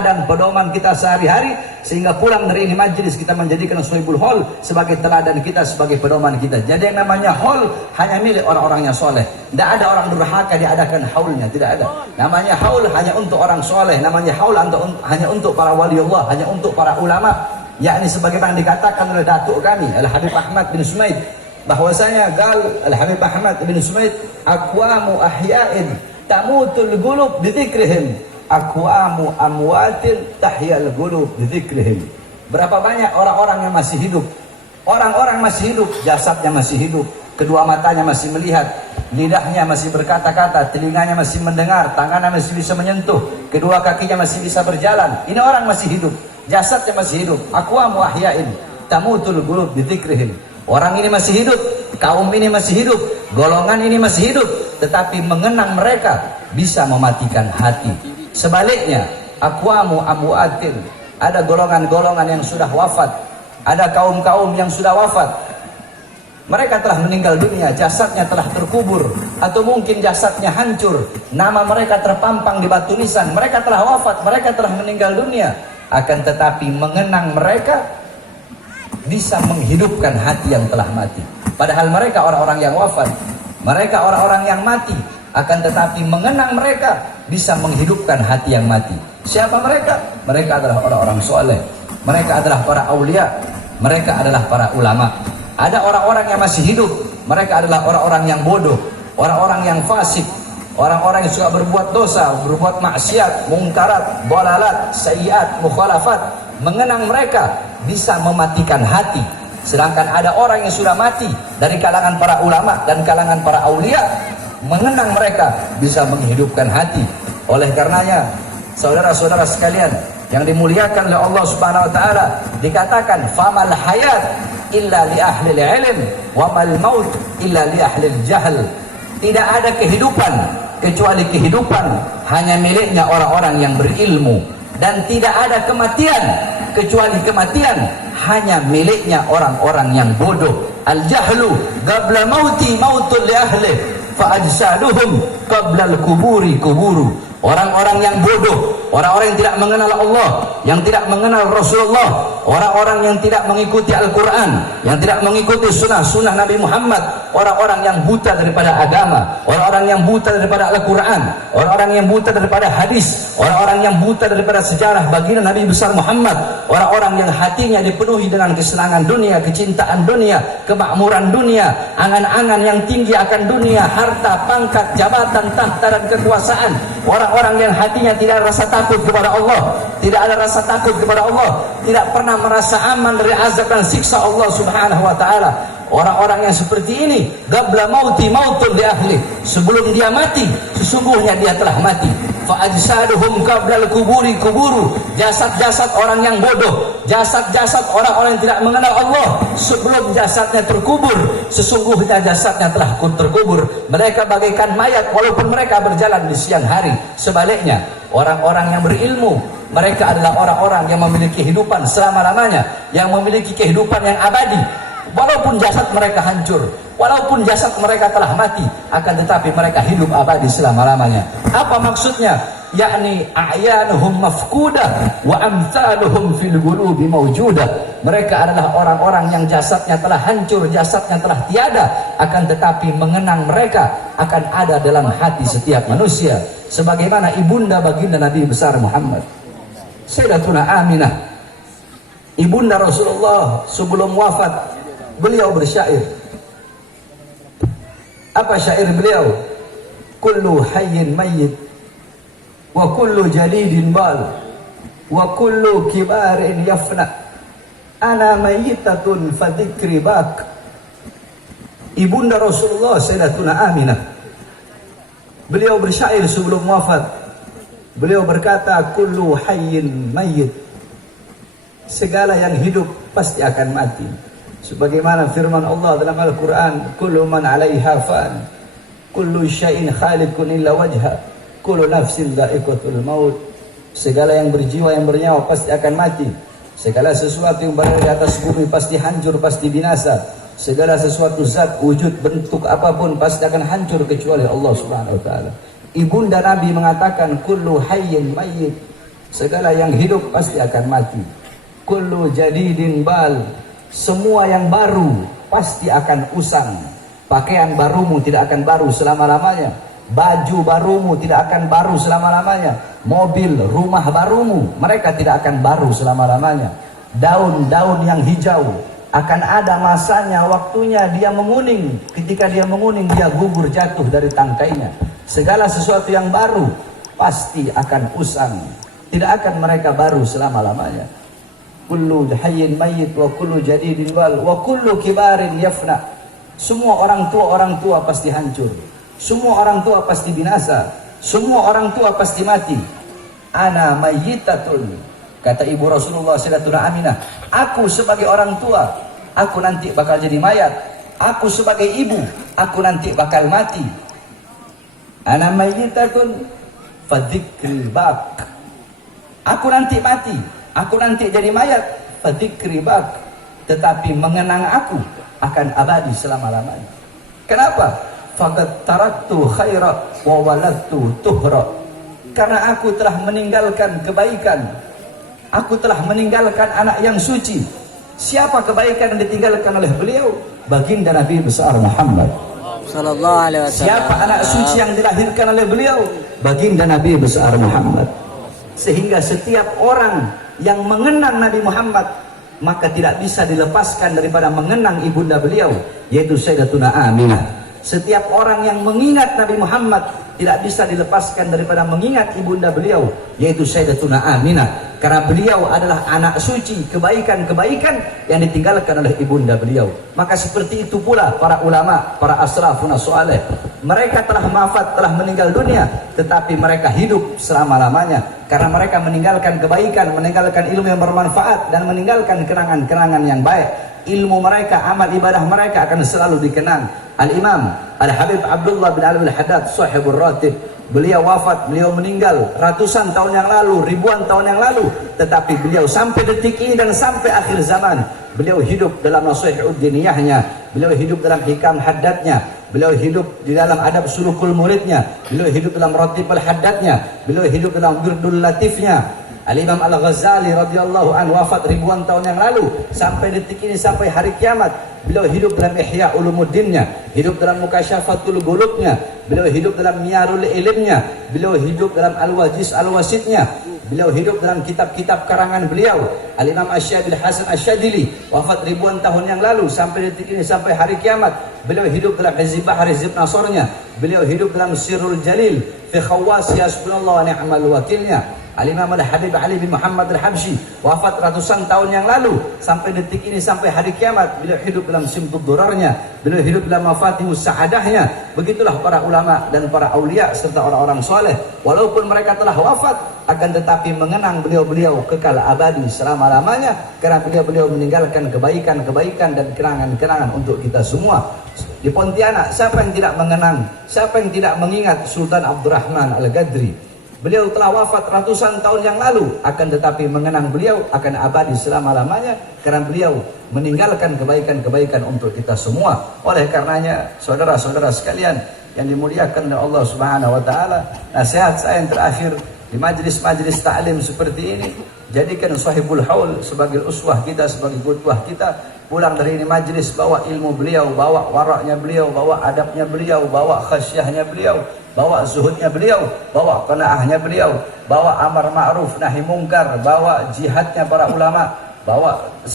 dan pedoman kita sehari-hari, sehingga pulang dari ini majlis kita menjadikan Shuaibul Haul sebagai teladan kita, sebagai pedoman kita. Jadi yang namanya haul hanya milik orang-orang yang soleh. Tidak ada orang durhaka diadakan haulnya, tidak ada. Namanya haul hanya untuk orang soleh, namanya haul hanya untuk para wali Allah, hanya untuk para ulama, yakni sebagaimana dikatakan oleh datuk kami Al-Habib Ahmad bin Sumaid, bahwasanya Al-Habib Ahmad bin Sumaid, aqwamu ahya'in tamutul qulub bidzikrihim, aqwamu amwatin tahyal qulub bidzikrihim. Berapa banyak orang-orang yang masih hidup, orang-orang masih hidup, jasadnya masih hidup, kedua matanya masih melihat, lidahnya masih berkata-kata, telinganya masih mendengar, tangannya masih bisa menyentuh, kedua kakinya masih bisa berjalan. Ini orang masih hidup, jasadnya masih hidup. Aqwamu ahya'in tamutul qulub bidzikrihim. Orang ini masih hidup, kaum ini masih hidup, golongan ini masih hidup, tetapi mengenang mereka bisa mematikan hati. Sebaliknya, aqwamu amwatin, ada golongan-golongan yang sudah wafat, ada kaum-kaum yang sudah wafat. Mereka telah meninggal dunia, jasadnya telah terkubur, atau mungkin jasadnya hancur, nama mereka terpampang di batu nisan, mereka telah wafat, mereka telah meninggal dunia. Akan tetapi mengenang mereka bisa menghidupkan hati yang telah mati. Padahal mereka orang-orang yang wafat, mereka orang-orang yang mati, akan tetapi mengenang mereka bisa menghidupkan hati yang mati. Siapa mereka? Mereka adalah orang-orang soleh, mereka adalah para aulia, mereka adalah para ulama. Ada orang-orang yang masih hidup, mereka adalah orang-orang yang bodoh, orang-orang yang fasik, orang-orang yang suka berbuat dosa, berbuat maksiat, mungkarat, dalalat, sayyiat, mukhalafat. Mengenang mereka bisa mematikan hati. Sedangkan ada orang yang sudah mati dari kalangan para ulama dan kalangan para aulia, mengenang mereka bisa menghidupkan hati. Oleh karenanya, saudara-saudara sekalian yang dimuliakan oleh Allah Subhanahu wa taala, dikatakan famal hayat illa li ahli ilm wa mal maut illa li ahli jahl. Tidak ada kehidupan kecuali kehidupan hanya miliknya orang-orang yang berilmu, dan tidak ada kematian kecuali kematian hanya miliknya orang-orang yang bodoh. Al-jahlu qabla mauti mautul li ahli fa ajsaduhum qabla al-kuburi kuburu. Orang-orang yang bodoh, orang-orang yang tidak mengenal Allah, yang tidak mengenal Rasulullah, orang-orang yang tidak mengikuti Al-Quran, yang tidak mengikuti sunnah Nabi Muhammad, orang-orang yang buta daripada agama, orang-orang yang buta daripada Al-Quran, orang-orang yang buta daripada hadis, orang-orang yang buta daripada sejarah baginda Nabi besar Muhammad, orang-orang yang hatinya dipenuhi dengan kesenangan dunia, kecintaan dunia, kemakmuran dunia, angan-angan yang tinggi akan dunia, harta, pangkat, jabatan, tahta dan kekuasaan. Orang-orang yang hatinya tidak ada rasa takut kepada Allah, tidak ada rasa takut kepada Allah, tidak pernah merasa aman dari azab dan siksa Allah Subhanahu wa taala. Orang-orang yang seperti ini, qabla mauti mautul li ahli, sebelum dia mati sesungguhnya dia telah mati. Fa ajsaduhum qabla al-kuburi kuburu, jasad-jasad orang yang bodoh, jasad-jasad orang-orang yang tidak mengenal Allah, sebelum jasadnya terkubur sesungguhnya jasadnya telah terkubur. Mereka bagaikan mayat walaupun mereka berjalan di siang hari. Sebaliknya, orang-orang yang berilmu, mereka adalah orang-orang yang memiliki kehidupan selama-lamanya, yang memiliki kehidupan yang abadi. Walaupun jasad mereka hancur, walaupun jasad mereka telah mati, akan tetapi mereka hidup abadi selama-lamanya. Apa maksudnya? Yakni a'yanuhum mafkudah wa amthaluhum fil qulubi mawjudah. Mereka adalah orang-orang yang jasadnya telah hancur, jasadnya telah tiada, akan tetapi mengenang mereka akan ada dalam hati setiap manusia. Sebagaimana ibunda baginda Nabi besar Muhammad, Sayyidatuna Aminah, ibunda Rasulullah, sebelum wafat beliau bersyair. Apa syair beliau? Kullu hayyin mayyit wa kullu jadidin bal wa kullu kibarin yafna ana mayyitatun fa dzikri bak. Ibunda Rasulullah Sayyidatuna Aminah, beliau bersyair sebelum wafat. Beliau berkata, kullu hayyin mayyit, segala yang hidup pasti akan mati. Sebagaimana firman Allah dalam Al-Quran, kullu man 'alaiha fan, kullu syai'in khaliqun illa wajha, kullu nafsin dha'iqatul maut. Segala yang berjiwa, yang bernyawa pasti akan mati. Segala sesuatu yang berada di atas bumi pasti hancur, pasti binasa. Segala sesuatu zat, wujud, bentuk apapun pasti akan hancur kecuali Allah Subhanahu wa taala. Ibunda Nabi mengatakan kullu hayyin mayyit, Segala yang hidup pasti akan mati. Kullu jadidin bal, semua yang baru pasti akan usang. Pakaian barumu tidak akan baru selama-lamanya. Baju barumu tidak akan baru selama-lamanya. Mobil, rumah barumu, mereka tidak akan baru selama-lamanya. Daun-daun yang hijau akan ada masanya, waktunya dia menguning. Ketika dia menguning, dia gugur jatuh dari tangkainya. Segala sesuatu yang baru pasti akan usang. Tidak akan mereka baru selama-lamanya. Kullu hayyin mayyit wa kullu jadidin wal wa kullu kibarin yafna. Semua orang tua pasti hancur. Semua orang tua pasti binasa. Semua orang tua pasti mati. Ana mayyitatun, kata ibu Rasulullah Sayyidatuna Aminah, aku sebagai orang tua, aku nanti bakal jadi mayat. Aku sebagai ibu, aku nanti bakal mati. Ana mayyitatun fadzikri bak. Aku nanti mati, aku nanti jadi mayat. Fadzikri bak, tetapi mengenang aku akan abadi selama-lamanya. Kenapa? Faqad taraktu khaira wa waladtu tuhra. Karena aku telah meninggalkan kebaikan, aku telah meninggalkan anak yang suci. Siapa kebaikan yang ditinggalkan oleh beliau? Baginda Nabi besar Muhammad sallallahu alaihi wasallam. Siapa anak suci yang dilahirkan oleh beliau? Baginda Nabi besar Muhammad. Sehingga setiap orang yang mengenang Nabi Muhammad, maka tidak bisa dilepaskan daripada mengenang ibunda beliau, yaitu Sayyidatuna Aminah. Setiap orang yang mengingat Nabi Muhammad tidak bisa dilepaskan daripada mengingat ibunda beliau, yaitu Sayyidatuna Aminah. Karena beliau adalah anak suci, kebaikan-kebaikan yang ditinggalkan oleh ibunda beliau. Maka seperti itu pula para ulama, para asrafun saleh. Mereka telah wafat, telah meninggal dunia, tetapi mereka hidup selama-lamanya. Karena mereka meninggalkan kebaikan, meninggalkan ilmu yang bermanfaat, dan meninggalkan kenangan-kenangan yang baik. Ilmu mereka, amal ibadah mereka akan selalu dikenang. Al-Imam Al-Habib Abdullah bin Alwi Al-Haddad Sahibur Ratib, beliau wafat, beliau meninggal ratusan tahun yang lalu, ribuan tahun yang lalu, tetapi beliau sampai detik ini dan sampai akhir zaman, beliau hidup dalam nasihat diniyahnya, beliau hidup dalam hikam haddadnya, beliau hidup di dalam adab sulukul muridnya, beliau hidup dalam ratib al-haddadnya, beliau hidup dalam wirdul latifnya. Al-Imam Al-Ghazali radhiyallahu anhu wafat ribuan tahun yang lalu, sampai detik ini, sampai hari kiamat beliau hidup dalam Ihya Ulumuddinnya, hidup dalam Mukasyafatul Gulubnya, beliau hidup dalam Miyarul Ilimnya, beliau hidup dalam Al-Wajiz Al-Wasitnya, beliau hidup dalam kitab-kitab karangan beliau. Al-Imam Asy-Syabil Hasan Asy-Syadili wafat ribuan tahun yang lalu, sampai detik ini, sampai hari kiamat beliau hidup dalam Hizib Bahar Hizib Nasornya, beliau hidup dalam Sirrul Jalil fi Khawwasi Hasbunallah wa ni'mal wakilnya. Al-Imam Al-Habib Ali bin Muhammad Al-Habsyi wafat ratusan tahun yang lalu, sampai detik ini, sampai hari kiamat beliau hidup dalam Simtud Durarnya, beliau hidup dalam Mafatihus Sa'adahnya. Begitulah para ulama dan para aulia serta orang-orang soleh, walaupun mereka telah wafat, akan tetapi mengenang beliau-beliau kekal abadi selama-lamanya, karena beliau-beliau meninggalkan kebaikan-kebaikan dan kenangan-kenangan untuk kita semua. Di Pontianak, siapa yang tidak mengenang, siapa yang tidak mengingat Sultan Abdurrahman Al-Gadri? Beliau telah wafat ratusan tahun yang lalu, akan tetapi mengenang beliau akan abadi selama-lamanya, karena beliau meninggalkan kebaikan-kebaikan untuk kita semua. Oleh karenanya, saudara-saudara sekalian yang dimuliakan oleh Allah Subhanahu wa taala, nasihat saya yang terakhir di majelis-majelis ta'lim seperti ini, jadikan Sahibul Haul sebagai uswah kita, sebagai qudwah kita. Pulang dari ini majelis, bawa ilmu beliau, bawa waraknya beliau, bawa adabnya beliau, bawa khasyahnya beliau, bawa zuhudnya beliau, bawa qanaahnya beliau, bawa amar ma'ruf nahi mungkar, bawa jihadnya para ulama, bawa